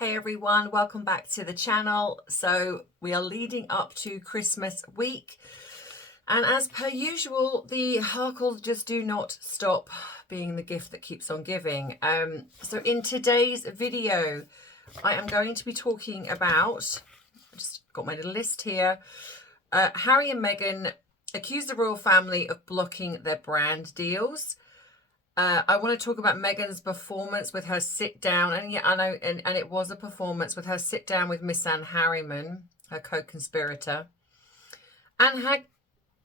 Hey everyone, welcome back to the channel. So we are leading up to Christmas week, and as per usual, the Harkles just do not stop being the gift that keeps on giving. So in today's video, I am going to be talking about, I just got my little list here, Harry and Meghan accuse the royal family of blocking their brand deals. I want to talk about Meghan's performance with her sit down, and yeah, I know, and it was a performance with her sit down with Miss Anne Harriman, her co-conspirator, and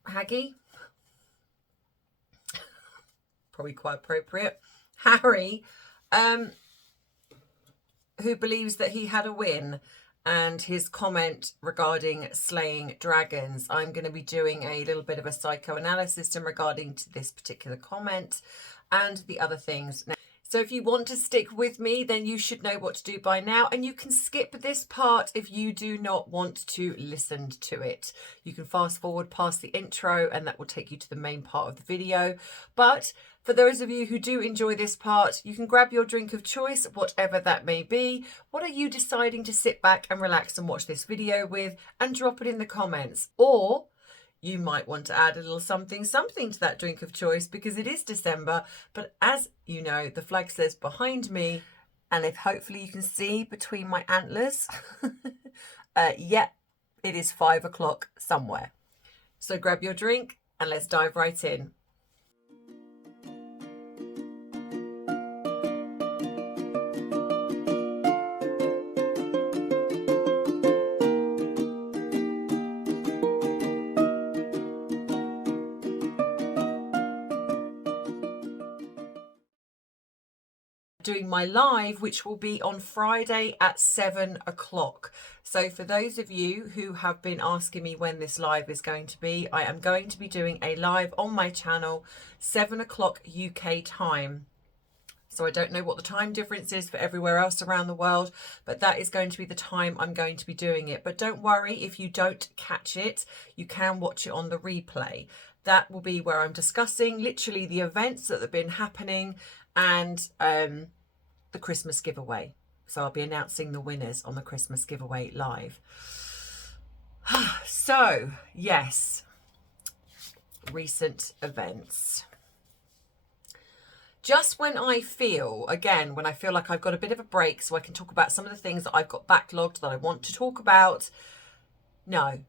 Haggy, probably quite appropriate, Harry, who believes that he had a win, and his comment regarding slaying dragons. I'm going to be doing a little bit of a psychoanalysis in regarding to this particular comment and the other things. Now, so if you want to stick with me, then you should know what to do by now, and you can skip this part if you do not want to listen to it. You can fast forward past the intro and that will take you to the main part of the video. But for those of you who do enjoy this part, you can grab your drink of choice, whatever that may be. What are you deciding to sit back and relax and watch this video with, and drop it in the comments? Or you might want to add a little something to that drink of choice, because it is December. But as you know, the flag says behind me, and if hopefully you can see between my antlers, yeah, it is 5 o'clock somewhere. So grab your drink and let's dive right in. Doing my live, which will be on Friday at 7 o'clock. So for those of you who have been asking me when this live is going to be, I am going to be doing a live on my channel 7 o'clock UK time. So I don't know what the time difference is for everywhere else around the world, but that is going to be the time I'm going to be doing it. But don't worry if you don't catch it, you can watch it on the replay. That will be where I'm discussing literally the events that have been happening and the Christmas giveaway. So I'll be announcing the winners on the Christmas giveaway live. So yes, recent events. Just when I feel, again, when I feel like I've got a bit of a break so I can talk about some of the things that I've got backlogged that I want to talk about, no,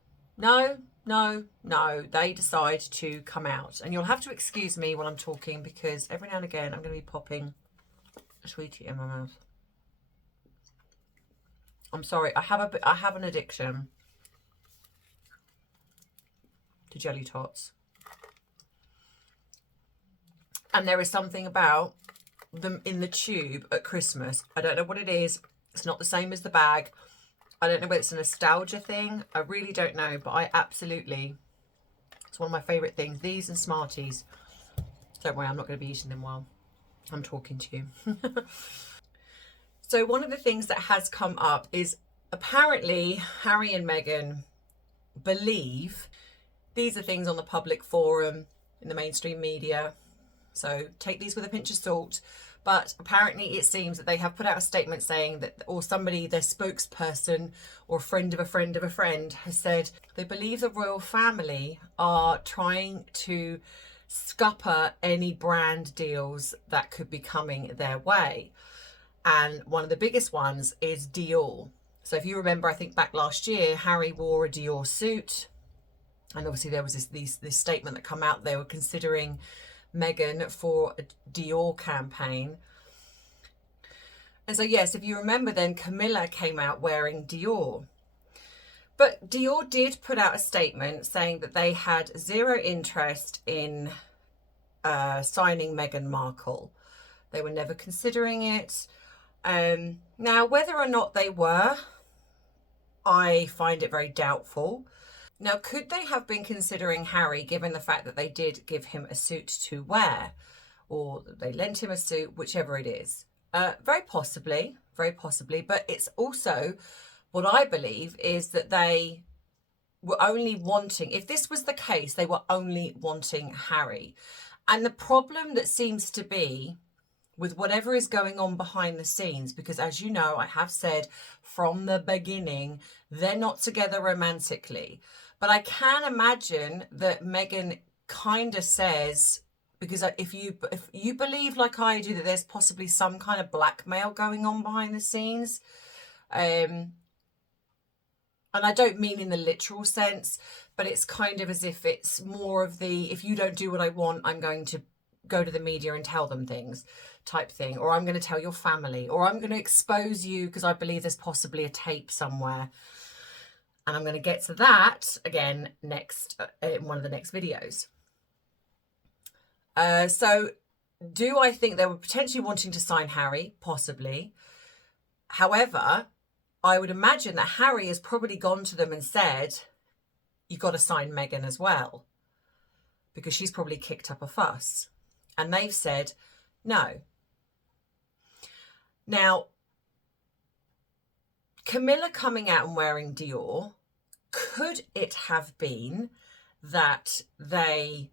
they decide to come out. And you'll have to excuse me when I'm talking, because every now and again I'm going to be popping a sweetie in my mouth. I'm sorry, I have an addiction to jelly tots. And there is something about them in the tube at Christmas. I don't know what it is. It's not the same as the bag. I don't know whether it's a nostalgia thing. I really don't know, but I absolutely, it's one of my favourite things. These and Smarties. Don't worry, I'm not going to be eating them while I'm talking to you. So one of the things that has come up is apparently Harry and Meghan believe, these are things on the public forum, in the mainstream media, so take these with a pinch of salt, but apparently it seems that they have put out a statement saying that, or somebody, their spokesperson or a friend of a friend of a friend, has said they believe the royal family are trying to scupper any brand deals that could be coming their way. And one of the biggest ones is Dior. So if you remember, I think back last year, Harry wore a Dior suit. And obviously there was this statement that come out, they were considering Meghan for a Dior campaign. And so yes, if you remember, then Camilla came out wearing Dior. But Dior did put out a statement saying that they had zero interest in signing Meghan Markle. They were never considering it. Now, whether or not they were, I find it very doubtful. Now, could they have been considering Harry, given the fact that they did give him a suit to wear, or they lent him a suit, whichever it is? Very possibly, but it's also, what I believe is that they were only wanting, if this was the case, they were only wanting Harry. And the problem that seems to be with whatever is going on behind the scenes, because as you know, I have said from the beginning, they're not together romantically. But I can imagine that Meghan kind of says, because if you believe like I do that there's possibly some kind of blackmail going on behind the scenes, and I don't mean in the literal sense, but it's kind of as if it's more of the, if you don't do what I want, I'm going to go to the media and tell them things type thing, or I'm going to tell your family, or I'm going to expose you because I believe there's possibly a tape somewhere. And I'm going to get to that again next in one of the next videos. So do I think they were potentially wanting to sign Harry? Possibly. However, I would imagine that Harry has probably gone to them and said, you've got to sign Meghan as well, because she's probably kicked up a fuss. And they've said, no. Now, Camilla coming out and wearing Dior, could it have been that they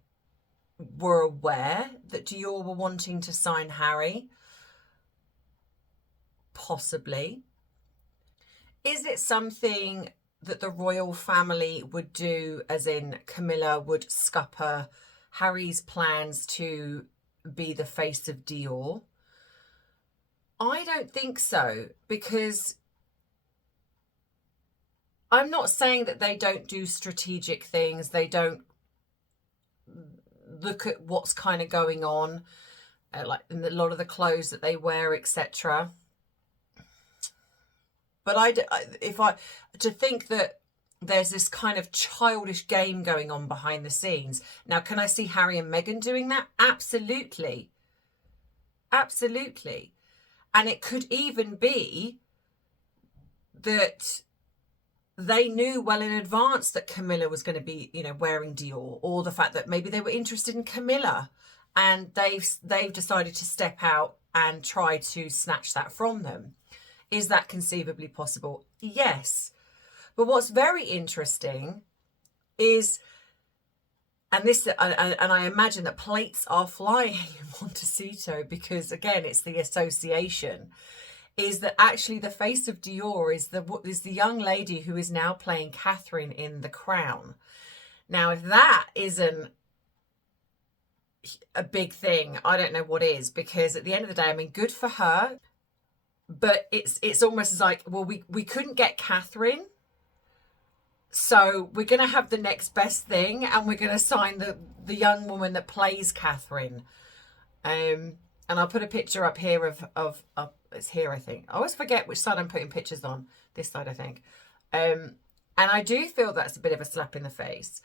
were aware that Dior were wanting to sign Harry? Possibly. Is it something that the royal family would do, as in Camilla would scupper Harry's plans to be the face of Dior? I don't think so, because I'm not saying that they don't do strategic things, they don't look at what's kind of going on, like in a lot of the clothes that they wear, etc. But to think that there's this kind of childish game going on behind the scenes. Now, can I see Harry and Meghan doing that? Absolutely. Absolutely. And it could even be that they knew well in advance that Camilla was going to be, wearing Dior, or the fact that maybe they were interested in Camilla and they've decided to step out and try to snatch that from them. Is that conceivably possible? Yes. But what's very interesting is, and I imagine that plates are flying in Montecito, because again, it's the association, is that actually the face of Dior is the young lady who is now playing Catherine in The Crown. Now, if that isn't a big thing, I don't know what is, because at the end of the day, I mean, good for her, but it's almost as like, well, we couldn't get Catherine, so we're going to have the next best thing, and we're going to sign the young woman that plays Catherine. And I'll put a picture up here of it's here, I think. I always forget which side I'm putting pictures on. This side, I think. And I do feel that's a bit of a slap in the face.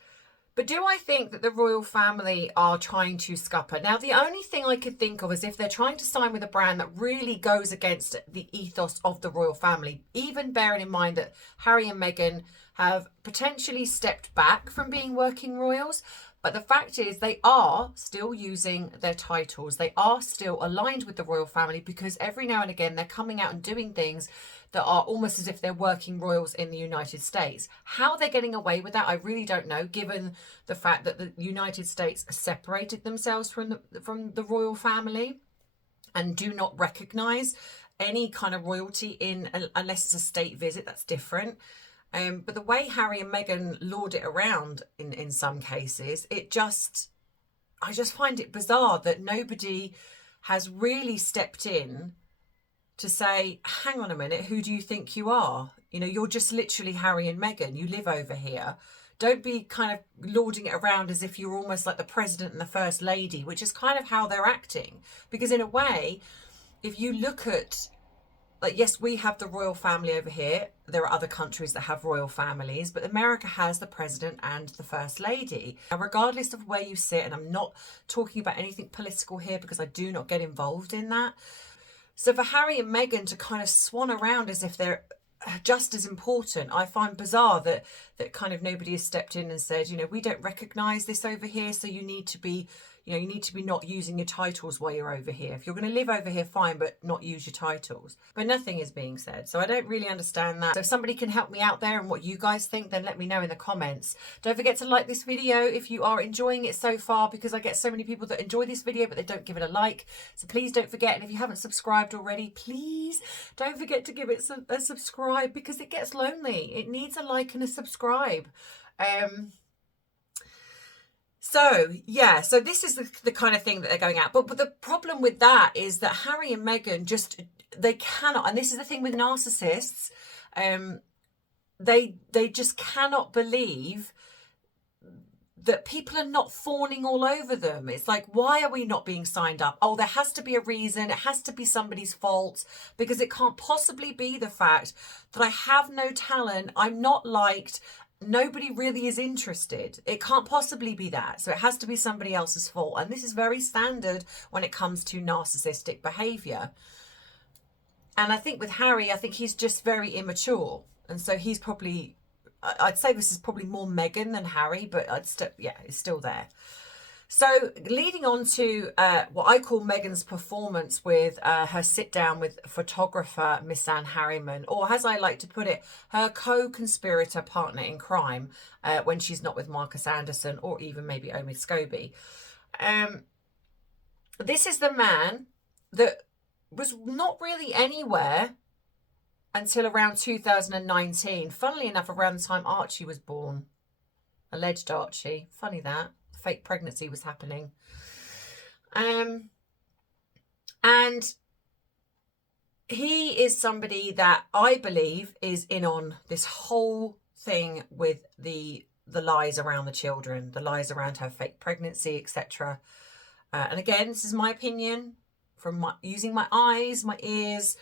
But do I think that the royal family are trying to scupper? Now, the only thing I could think of is if they're trying to sign with a brand that really goes against the ethos of the royal family, even bearing in mind that Harry and Meghan have potentially stepped back from being working royals. But the fact is, they are still using their titles. They are still aligned with the royal family, because every now and again they're coming out and doing things that are almost as if they're working royals in the United States. How they're getting away with that, I really don't know, given the fact that the United States separated themselves from the royal family and do not recognise any kind of royalty unless it's a state visit. That's different. But the way Harry and Meghan lord it around in some cases, I just find it bizarre that nobody has really stepped in to say, hang on a minute, who do you think you are? You're just literally Harry and Meghan. You live over here. Don't be kind of lording it around as if you're almost like the president and the first lady, which is kind of how they're acting. Because in a way, if you look at, like, yes, we have the royal family over here. There are other countries that have royal families, but America has the president and the first lady. Now, regardless of where you sit, and I'm not talking about anything political here because I do not get involved in that. So for Harry and Meghan to kind of swan around as if they're just as important, I find bizarre that kind of nobody has stepped in and said, we don't recognise this over here, so you need to be, You know, you need to be not using your titles while you're over here. If you're going to live over here, fine, but not use your titles. But nothing is being said. So I don't really understand that. So if somebody can help me out there and what you guys think, then let me know in the comments. Don't forget to like this video if you are enjoying it so far, because I get so many people that enjoy this video, but they don't give it a like. So please don't forget. And if you haven't subscribed already, please don't forget to give it a subscribe, because it gets lonely. It needs a like and a subscribe. So yeah, so this is the kind of thing that they're going at. But the problem with that is that Harry and Meghan just, they cannot, and this is the thing with narcissists, they just cannot believe that people are not fawning all over them. It's like, why are we not being signed up? Oh, there has to be a reason. It has to be somebody's fault, because it can't possibly be the fact that I have no talent, I'm not liked, nobody really is interested. It can't possibly be that. So it has to be somebody else's fault. And this is very standard when it comes to narcissistic behavior. And I think with Harry, I think he's just very immature. And so he's probably, I'd say this is probably more Meghan than Harry, but yeah, it's still there. So leading on to what I call Meghan's performance with her sit down with photographer Miss Anne Harriman, or as I like to put it, her co-conspirator partner in crime when she's not with Marcus Anderson or even maybe Omid Scobie. This is the man that was not really anywhere until around 2019. Funnily enough, around the time Archie was born. Alleged Archie. Funny that. Fake pregnancy was happening. And he is somebody that I believe is in on this whole thing with the lies around the children, the lies around her fake pregnancy, etc. And again, this is my opinion from using my eyes, my ears,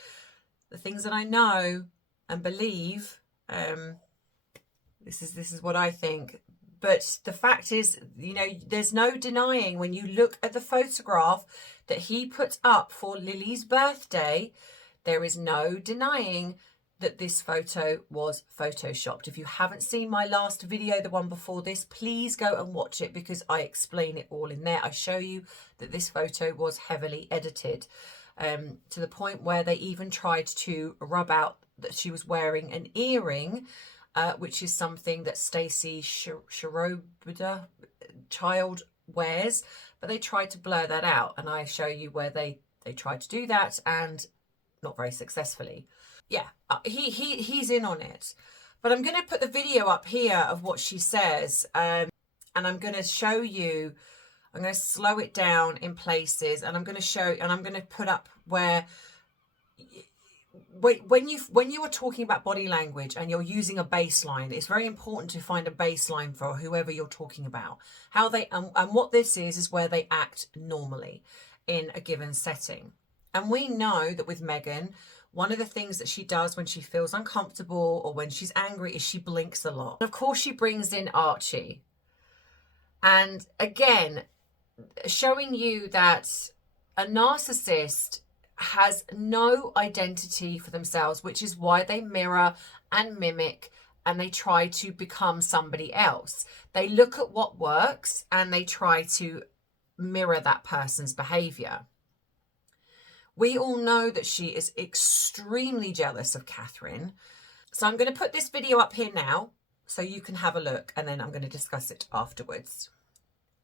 the things that I know and believe. This is what I think. But the fact is, you know, there's no denying when you look at the photograph that he put up for Lily's birthday, there is no denying that this photo was photoshopped. If you haven't seen my last video, the one before this, please go and watch it, because I explain it all in there. I show you that this photo was heavily edited to the point where they even tried to rub out that she was wearing an earring, which is something that Stacey Sharobda child wears, but they tried to blur that out, and I show you where they tried to do that, and not very successfully. Yeah, he's in on it. But I'm going to put the video up here of what she says, and I'm going to show you, I'm going to slow it down in places, and I'm going to show, and I'm going to put up where when you are talking about body language and you're using a baseline, it's very important to find a baseline for whoever you're talking about. How they and what this is where they act normally in a given setting. And we know that with Meghan, one of the things that she does when she feels uncomfortable or when she's angry is she blinks a lot. And of course, she brings in Archie. And again, showing you that a narcissist has no identity for themselves, which is why they mirror and mimic and they try to become somebody else. They look at what works and they try to mirror that person's behavior. We all know that she is extremely jealous of Catherine. So I'm going to put this video up here now so you can have a look, and then I'm going to discuss it afterwards.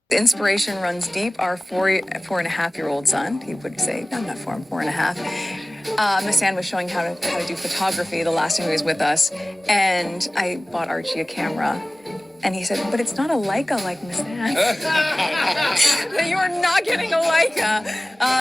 The inspiration runs deep. Our four and a half year old son, he would say, no, not 4, 4 and a half. Miss Anne was showing how to do photography the last time he was with us, and I bought Archie a camera. And he said, but it's not a Leica like Miss Anne. You are not getting a Leica.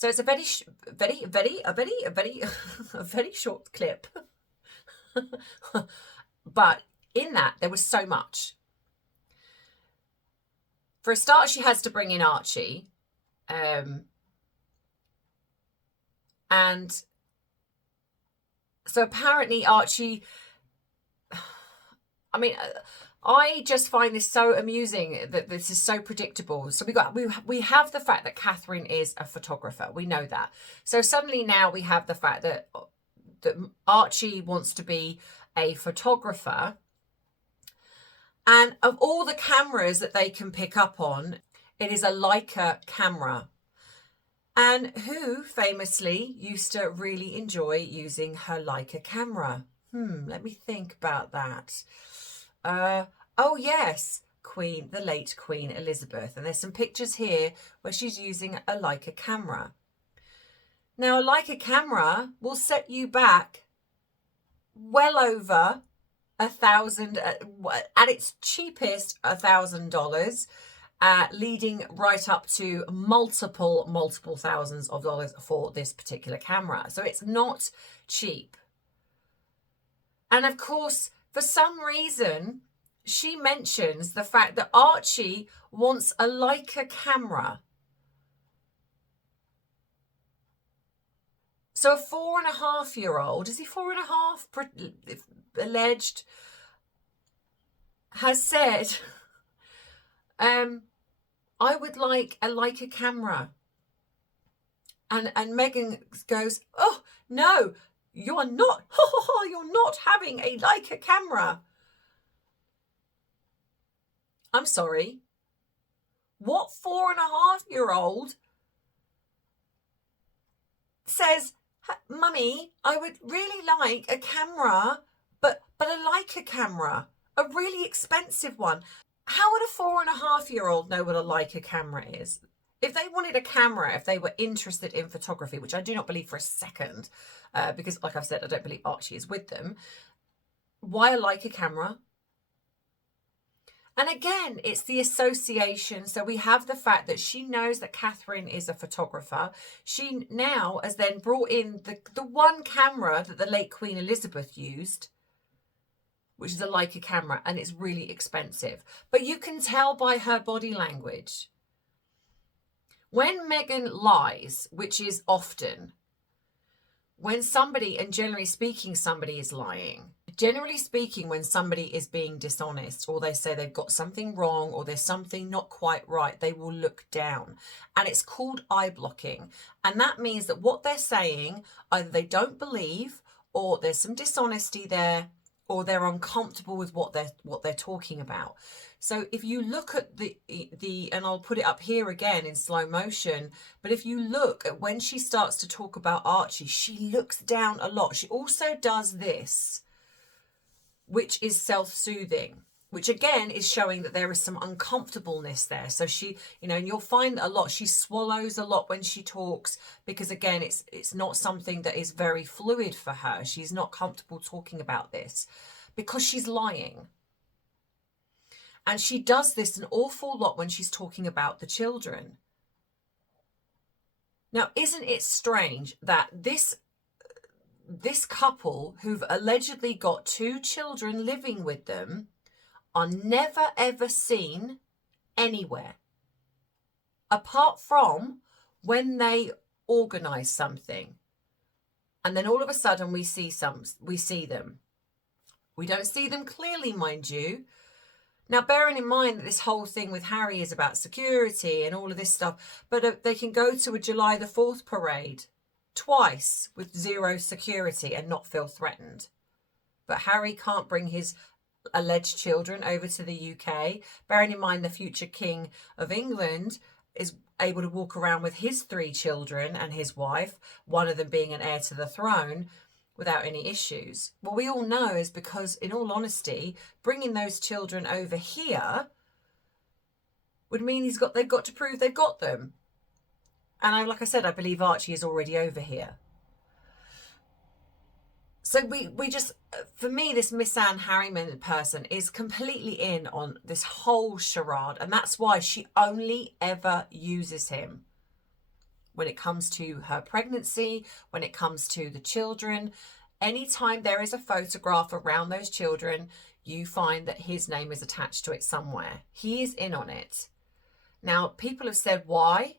So it's a very a very short clip. But in that, there was so much. For a start, she has to bring in Archie. And so apparently Archie, I mean, I just find this so amusing that this is so predictable. So we have the fact that Catherine is a photographer. We know that. So suddenly now we have the fact that Archie wants to be a photographer. And of all the cameras that they can pick up on, it is a Leica camera. And who famously used to really enjoy using her Leica camera? Let me think about that. Oh yes, the late Queen Elizabeth. And there's some pictures here where she's using a Leica camera. Now, a Leica camera will set you back well over $1,000, at its cheapest, $1,000, leading right up to multiple thousands of dollars for this particular camera. So it's not cheap. And of course, for some reason, she mentions the fact that Archie wants a Leica camera. So a 4.5-year-old, is he 4.5, alleged, has said, I would like a Leica camera. And Meghan goes, oh, no, you're not having a Leica camera. I'm sorry. What 4.5-year-old says, Mummy, I would really like a camera, but a Leica camera, a really expensive one? How would a 4.5-year-old know what a Leica camera is? If they wanted a camera, if they were interested in photography, which I do not believe for a second, because like I've said, I don't believe Archie is with them. Why a Leica camera? And again, it's the association. So we have the fact that she knows that Catherine is a photographer. She now has then brought in the one camera that the late Queen Elizabeth used, which is a Leica camera, and it's really expensive. But you can tell by her body language. When Meghan lies, which is often, when somebody, and generally speaking, somebody is lying. Generally speaking, when somebody is being dishonest, or they say they've got something wrong, or there's something not quite right, they will look down. And it's called eye blocking. And that means that what they're saying, either they don't believe, or there's some dishonesty there, or they're uncomfortable with what they're talking about. So if you look at the and I'll put it up here again in slow motion, but if you look at when she starts to talk about Archie, she looks down a lot. She also does this, which is self-soothing, which again is showing that there is some uncomfortableness there. So she, and you'll find a lot, she swallows a lot when she talks, because again, it's not something that is very fluid for her. She's not comfortable talking about this because she's lying. And she does this an awful lot when she's talking about the children. Now, isn't it strange that this couple who've allegedly got 2 children living with them are never ever seen anywhere, apart from when they organise something, and then all of a sudden we see them. We don't see them clearly, mind you. Now, bearing in mind that this whole thing with Harry is about security and all of this stuff, but they can go to a July the 4th parade twice with 0 security and not feel threatened. But Harry can't bring his alleged children over to the UK, bearing in mind the future King of England is able to walk around with his 3 children and his wife, one of them being an heir to the throne, without any issues. What we all know is because, in all honesty, bringing those children over here would mean they've got to prove they've got them. And like I said, I believe Archie is already over here. So we just, for me, this Miss Anne Harriman person is completely in on this whole charade. And that's why she only ever uses him. when it comes to her pregnancy, when it comes to the children. Anytime there is a photograph around those children, you find that his name is attached to it somewhere. He is in on it. Now, people have said why.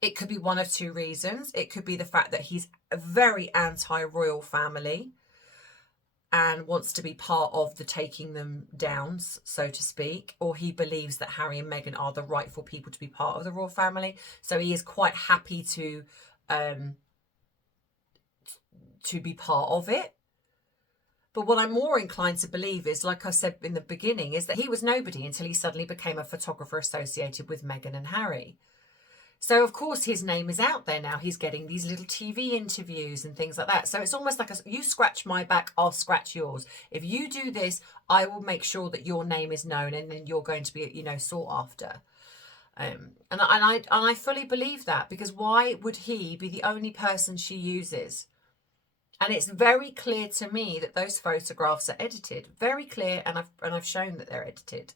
It could be one of two reasons. It could be the fact that he's a very anti-royal family and wants to be part of the taking them down, so to speak, or he believes that Harry and Meghan are the rightful people to be part of the royal family. So he is quite happy to be part of it. But what I'm more inclined to believe is, like I said in the beginning, is that he was nobody until he suddenly became a photographer associated with Meghan and Harry. So, of course, his name is out there now. He's getting these little TV interviews and things like that. So it's almost like you scratch my back, I'll scratch yours. If you do this, I will make sure that your name is known and then you're going to be, you know, sought after. And I fully believe that, because why would he be the only person she uses? And it's very clear to me that those photographs are edited. Very clear, and I've shown that they're edited.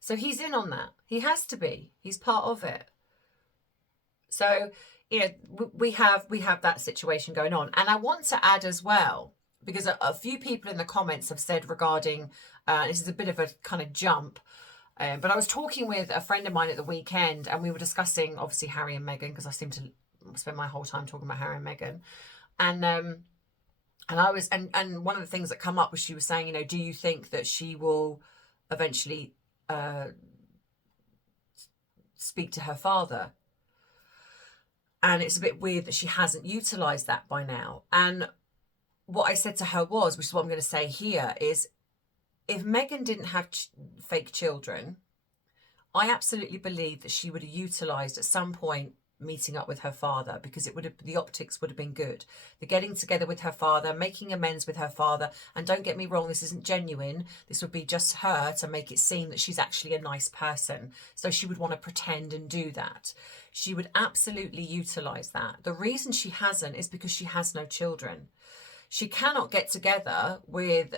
So he's in on that. He has to be. He's part of it. So, you know, we have that situation going on. And I want to add as well, because a few people in the comments have said regarding, this is a bit of a kind of jump, but I was talking with a friend of mine at the weekend, and we were discussing, obviously, Harry and Meghan, because I seem to spend my whole time talking about Harry and Meghan. And I was, and one of the things that come up was she was saying, you know, do you think that she will eventually speak to her father? And it's a bit weird that she hasn't utilised that by now. And what I said to her was, which is what I'm going to say here, is if Meghan didn't have fake children, I absolutely believe that she would have utilised at some point meeting up with her father, because the optics would have been good. The getting together with her father, making amends with her father. And don't get me wrong, this isn't genuine. This would be just her to make it seem that she's actually a nice person. So she would want to pretend and do that. She would absolutely utilise that. The reason she hasn't is because she has no children. She cannot get together with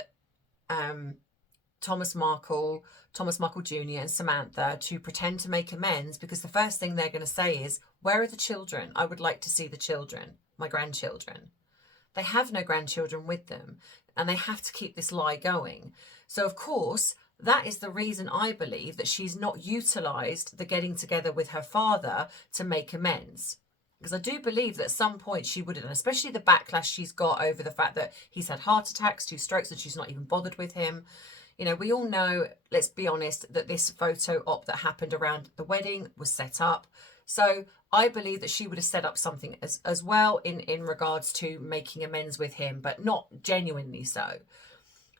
Thomas Markle Jr. and Samantha to pretend to make amends, because the first thing they're going to say is, where are the children? I would like to see the children, my grandchildren. They have no grandchildren with them, and they have to keep this lie going. So, of course, that is the reason I believe that she's not utilised the getting together with her father to make amends. Because I do believe that at some point she would have done, especially the backlash she's got over the fact that he's had heart attacks, 2 strokes, and she's not even bothered with him. You know, we all know, let's be honest, that this photo op that happened around the wedding was set up. So I believe that she would have set up something as well in regards to making amends with him, but not genuinely so.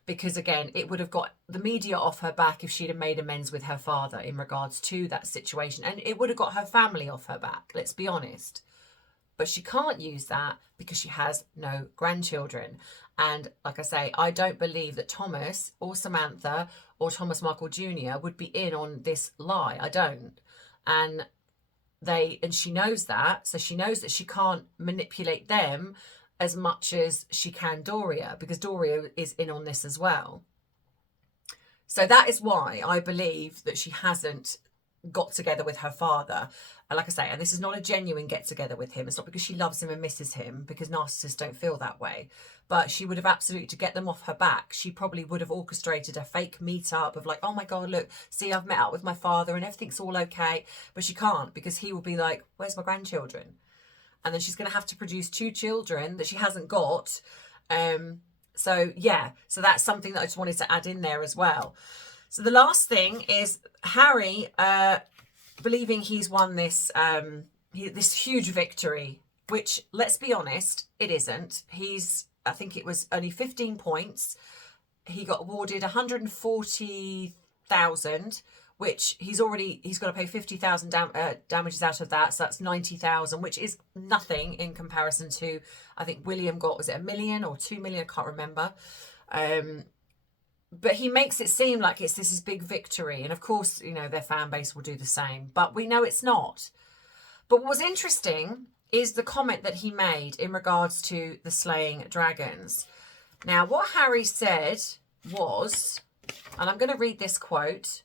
Because again, it would have got the media off her back if she'd have made amends with her father in regards to that situation. And it would have got her family off her back, let's be honest. But she can't use that because she has no grandchildren. And like I say, I don't believe that Thomas or Samantha or Thomas Markle Jr. would be in on this lie. I don't. And she knows that. So she knows that she can't manipulate them as much as she can Doria, because Doria is in on this as well. So that is why I believe that she hasn't got together with her father. And like I say, and this is not a genuine get together with him. It's not because she loves him and misses him, because narcissists don't feel that way. But she would have absolutely, to get them off her back, she probably would have orchestrated a fake meetup of like, oh my God, look, see, I've met up with my father and everything's all okay. But she can't, because he will be like, where's my grandchildren? And then she's going to have to produce 2 children that she hasn't got. So yeah, so that's something that I just wanted to add in there as well. So the last thing is Harry believing he's won this this huge victory, which, let's be honest, it isn't. I think it was only 15 points. He got awarded 140,000, which he's got to pay 50,000 damages out of that. So that's 90,000, which is nothing in comparison to, I think William got, was it 1 million or 2 million? I can't remember. But he makes it seem like this is big victory. And of course, you know, their fan base will do the same, but we know it's not. But what was interesting is the comment that he made in regards to the slaying dragons. Now, what Harry said was, and I'm going to read this quote,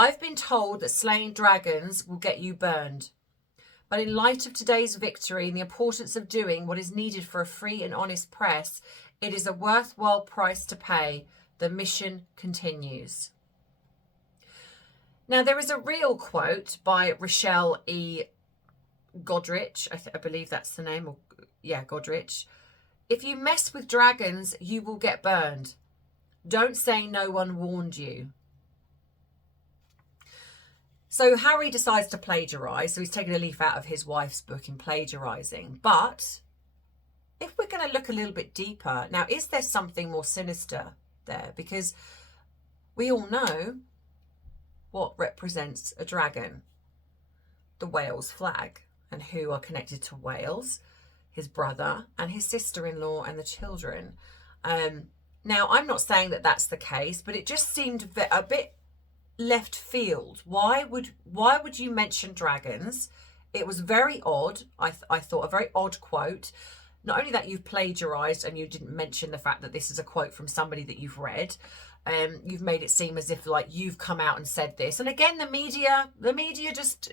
I've been told that slaying dragons will get you burned. But in light of today's victory and the importance of doing what is needed for a free and honest press, it is a worthwhile price to pay. The mission continues. Now, there is a real quote by Rochelle E. Godrich. I believe that's the name. Godrich. If you mess with dragons, you will get burned. Don't say no one warned you. So Harry decides to plagiarise. So he's taken a leaf out of his wife's book in plagiarising. But if we're going to look a little bit deeper, now, is there something more sinister there? Because we all know what represents a dragon. The Wales flag. And who are connected to Wales? His brother and his sister-in-law and the children. Now, I'm not saying that that's the case, but it just seemed a bit left field. Why would you mention dragons? It was very odd. I thought a very odd quote. Not only that, you've plagiarized and you didn't mention the fact that this is a quote from somebody that you've read. You've made it seem as if like you've come out and said this. And again, the media just,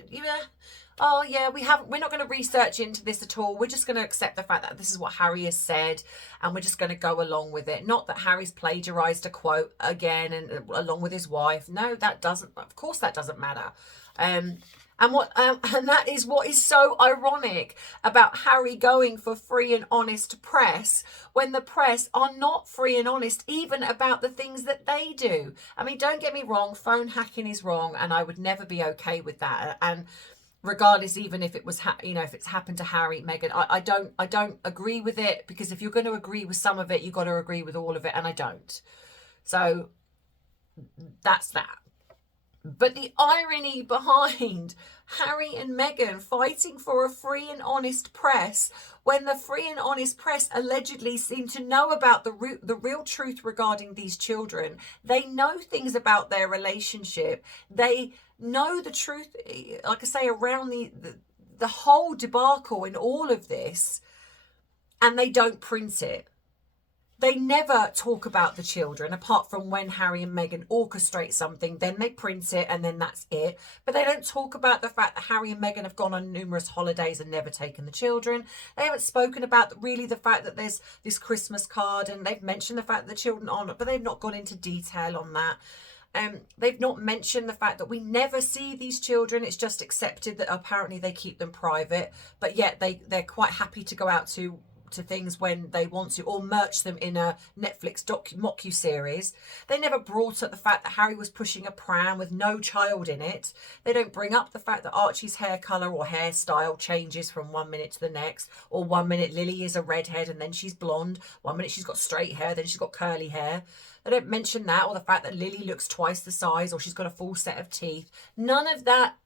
oh yeah, we're not going to research into this at all. We're just going to accept the fact that this is what Harry has said, and we're just going to go along with it. Not that Harry's plagiarized a quote again and along with his wife. No, of course that doesn't matter. And that is what is so ironic about Harry going for free and honest press when the press are not free and honest even about the things that they do. I mean, don't get me wrong, phone hacking is wrong, and I would never be okay with that. And regardless, even if it was, if it's happened to Harry, Meghan, I don't agree with it, because if you're going to agree with some of it, you've got to agree with all of it, and I don't. So that's that. But the irony behind Harry and Meghan fighting for a free and honest press when the free and honest press allegedly seem to know about the real truth regarding these children. They know things about their relationship. They know the truth, like I say, around the whole debacle in all of this, and they don't print it. They never talk about the children, apart from when Harry and Meghan orchestrate something, then they print it and then that's it. But they don't talk about the fact that Harry and Meghan have gone on numerous holidays and never taken the children. They haven't spoken about really the fact that there's this Christmas card, and they've mentioned the fact that the children aren't, but they've not gone into detail on that. They've not mentioned the fact that we never see these children. It's just accepted that apparently they keep them private, but yet they're quite happy to go out to things when they want to, or merch them in a Netflix docu-series. They never brought up the fact that Harry was pushing a pram with no child in it. They don't bring up the fact that Archie's hair colour or hairstyle changes from one minute to the next, or 1 minute Lily is a redhead and then she's blonde, 1 minute she's got straight hair, then she's got curly hair. They don't mention that, or the fact that Lily looks twice the size, or she's got a full set of teeth. None of that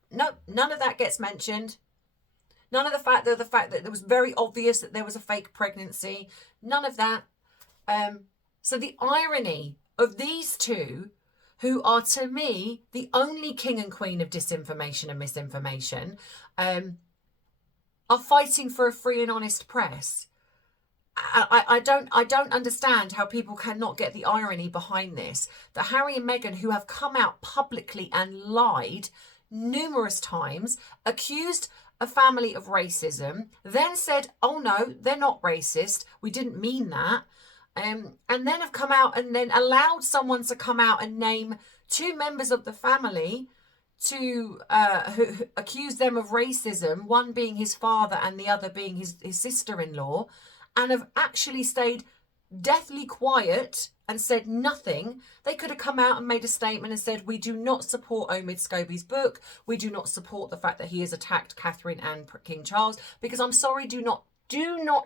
gets mentioned. None of the fact that it was very obvious that there was a fake pregnancy. None of that. So the irony of these two, who are to me the only king and queen of disinformation and misinformation, are fighting for a free and honest press. I don't understand how people cannot get the irony behind this. That Harry and Meghan, who have come out publicly and lied numerous times, accused a family of racism, then said, oh no, they're not racist, we didn't mean that, and then have come out and then allowed someone to come out and name two members of the family to who accuse them of racism, one being his father and the other being his sister-in-law, and have actually stayed deathly quiet and said nothing. They could have come out and made a statement and said, we do not support Omid Scobie's book. We do not support the fact that he has attacked Catherine and King Charles, because I'm sorry, do not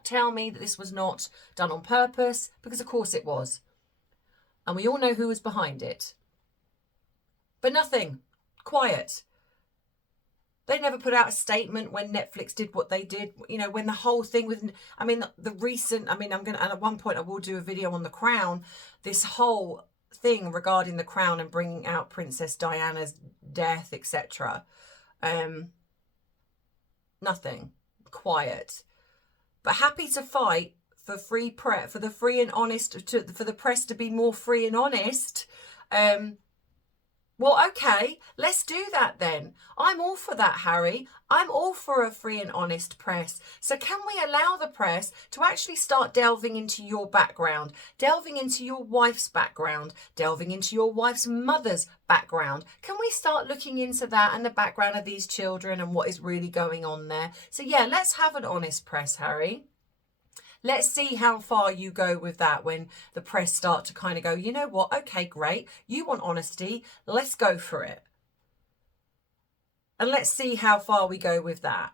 tell me that this was not done on purpose, because of course it was. And we all know who was behind it. But nothing. Quiet. They never put out a statement when Netflix did what they did. You know, when the whole thing with, and at one point I will do a video on The Crown, this whole thing regarding The Crown and bringing out Princess Diana's death, etc. Nothing. Quiet. But happy to fight for for the free and honest, for the press to be more free and honest. Well, okay, let's do that then. I'm all for that, Harry. I'm all for a free and honest press. So can we allow the press to actually start delving into your background, delving into your wife's background, delving into your wife's mother's background? Can we start looking into that and the background of these children and what is really going on there? So yeah, let's have an honest press, Harry. Let's see how far you go with that when the press start to kind of go, you know what, okay, great. You want honesty. Let's go for it. And let's see how far we go with that.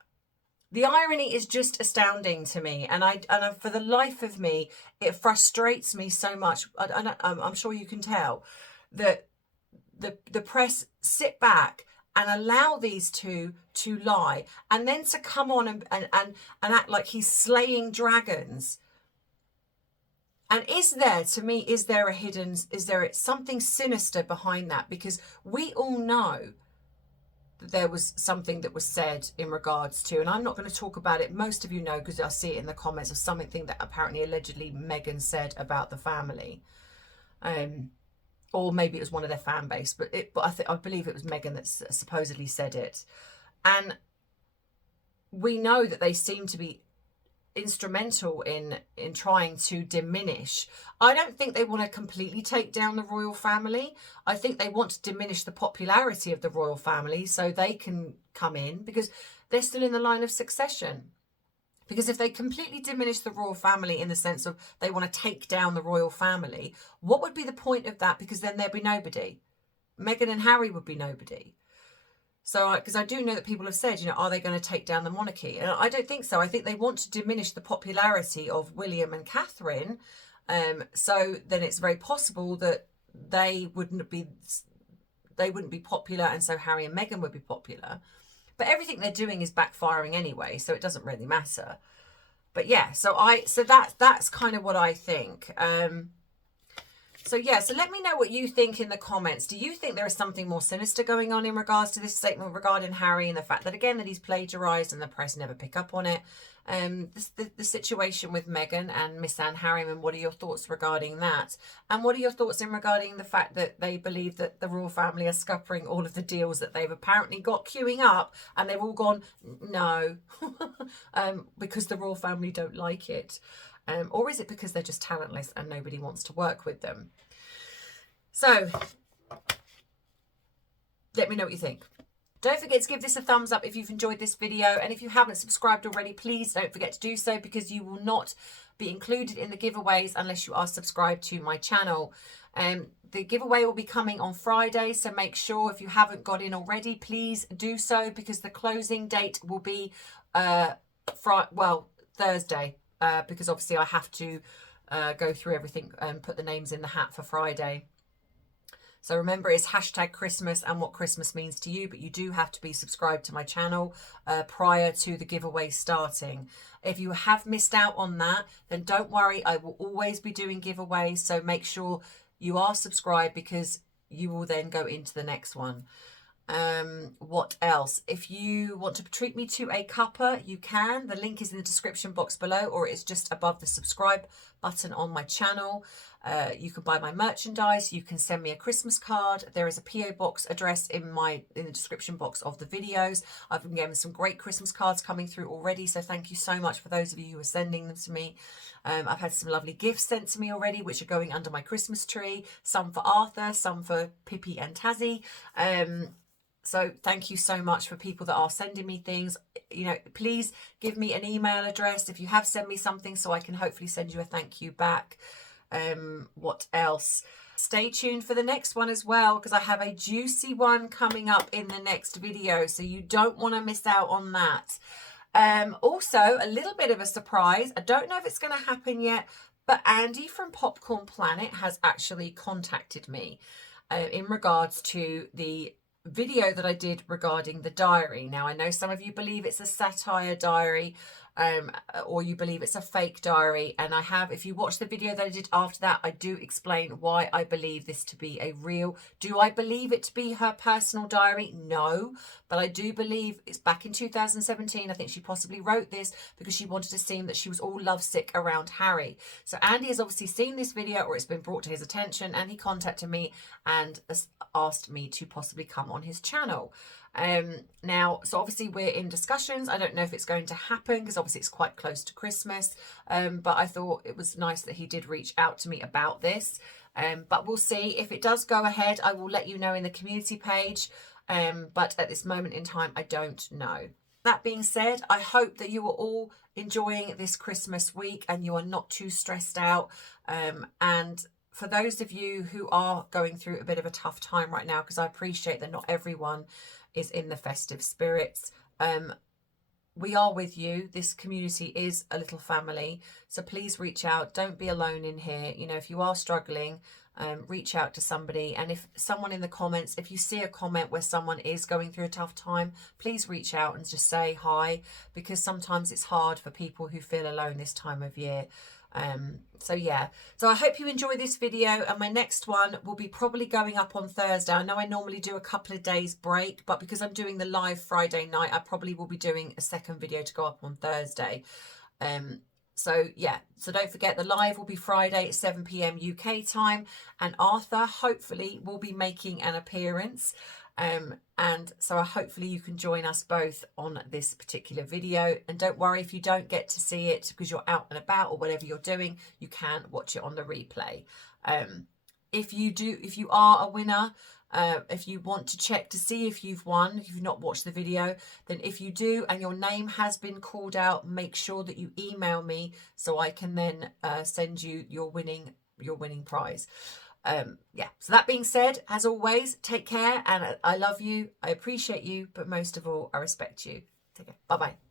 The irony is just astounding to me. And for the life of me, it frustrates me so much. I'm sure you can tell that the press sit back and allow these two to lie, and then to come on and act like he's slaying dragons. And is there something sinister behind that? Because we all know that there was something that was said in regards to, and I'm not going to talk about it, most of you know because I see it in the comments, of something that apparently allegedly Meghan said about the family. Or maybe it was one of their fan base, but I believe it was Meghan that supposedly said it. And we know that they seem to be instrumental in trying to diminish. I don't think they want to completely take down the royal family. I think they want to diminish the popularity of the royal family so they can come in, because they're still in the line of succession. Because if they completely diminish the royal family in the sense of they want to take down the royal family, what would be the point of that? Because then there'd be nobody. Meghan and Harry would be nobody. So, because I do know that people have said, you know, are they going to take down the monarchy? And I don't think so. I think they want to diminish the popularity of William and Catherine. So then it's very possible that they wouldn't be popular, and so Harry and Meghan would be popular. But everything they're doing is backfiring anyway, so it doesn't really matter. But yeah, so that's kind of what I think. So yeah, so let me know what you think in the comments. Do you think there is something more sinister going on in regards to this statement regarding Harry, and the fact that, again, that he's plagiarised and the press never pick up on it? The situation with Meghan and Miss Anne Harriman, what are your thoughts regarding that? And what are your thoughts in regarding the fact that they believe that the royal family are scuppering all of the deals that they've apparently got queuing up, and they've all gone, no, because the royal family don't like it? Or is it because they're just talentless and nobody wants to work with them? So let me know what you think. Don't forget to give this a thumbs up if you've enjoyed this video. And if you haven't subscribed already, please don't forget to do so, because you will not be included in the giveaways unless you are subscribed to my channel. The giveaway will be coming on Friday, so make sure, if you haven't got in already, please do so, because the closing date will be Thursday, because obviously I have to go through everything and put the names in the hat for Friday. So remember, it's hashtag Christmas and what Christmas means to you, but you do have to be subscribed to my channel prior to the giveaway starting. If you have missed out on that, then don't worry, I will always be doing giveaways, so make sure you are subscribed, because you will then go into the next one. What else? If you want to treat me to a cuppa, you can. The link is in the description box below, or it's just above the subscribe button on my channel. You can buy my merchandise. You can send me a Christmas card. There is a PO box address in the description box of the videos. I've been getting some great Christmas cards coming through already, so thank you so much for those of you who are sending them to me. I've had some lovely gifts sent to me already, which are going under my Christmas tree. Some for Arthur, some for Pippi and Tazzy. So thank you so much for people that are sending me things. You know, please give me an email address if you have sent me something, so I can hopefully send you a thank you back. What else? Stay tuned for the next one as well, because I have a juicy one coming up in the next video, so you don't want to miss out on that. Also, a little bit of a surprise. I don't know if it's going to happen yet, but Andy from Popcorn Planet has actually contacted me in regards to the video that I did regarding the diary. Now, I know some of you believe it's a satire diary, or you believe it's a fake diary. And I have, if you watch the video that I did after that, I do explain why I believe this to be a real. Do I believe it to be her personal diary? No, but I do believe it's back in 2017. I think she possibly wrote this because she wanted to seem that she was all lovesick around Harry. So Andy has obviously seen this video, or it's been brought to his attention, and he contacted me and asked me to possibly come on his channel. Now, so obviously we're in discussions. I don't know if it's going to happen because obviously it's quite close to Christmas, but I thought it was nice that he did reach out to me about this. But we'll see. If it does go ahead, I will let you know in the community page, but at this moment in time I don't know. That being said, I hope that you are all enjoying this Christmas week and you are not too stressed out, and for those of you who are going through a bit of a tough time right now, because I appreciate that not everyone is in the festive spirits, we are with you. This community is a little family, so please reach out. Don't be alone in here. You know, if you are struggling, reach out to somebody. And if someone in the comments, if you see a comment where someone is going through a tough time, please reach out and just say hi, because sometimes it's hard for people who feel alone this time of year. So yeah, so I hope you enjoy this video, and my next one will be probably going up on Thursday. I know I normally do a couple of days break, but because I'm doing the live Friday night, I probably will be doing a second video to go up on Thursday. So yeah, so don't forget, the live will be Friday at 7 p.m. UK time, and Arthur hopefully will be making an appearance. And so hopefully you can join us both on this particular video. And don't worry if you don't get to see it because you're out and about or whatever you're doing, you can watch it on the replay. If you are a winner, if you want to check to see if you've won, if you've not watched the video, then if you do and your name has been called out, make sure that you email me so I can then send you your winning prize. Yeah, so that being said, as always, take care, and I love you, I appreciate you, but most of all, I respect you. Take care. Bye bye.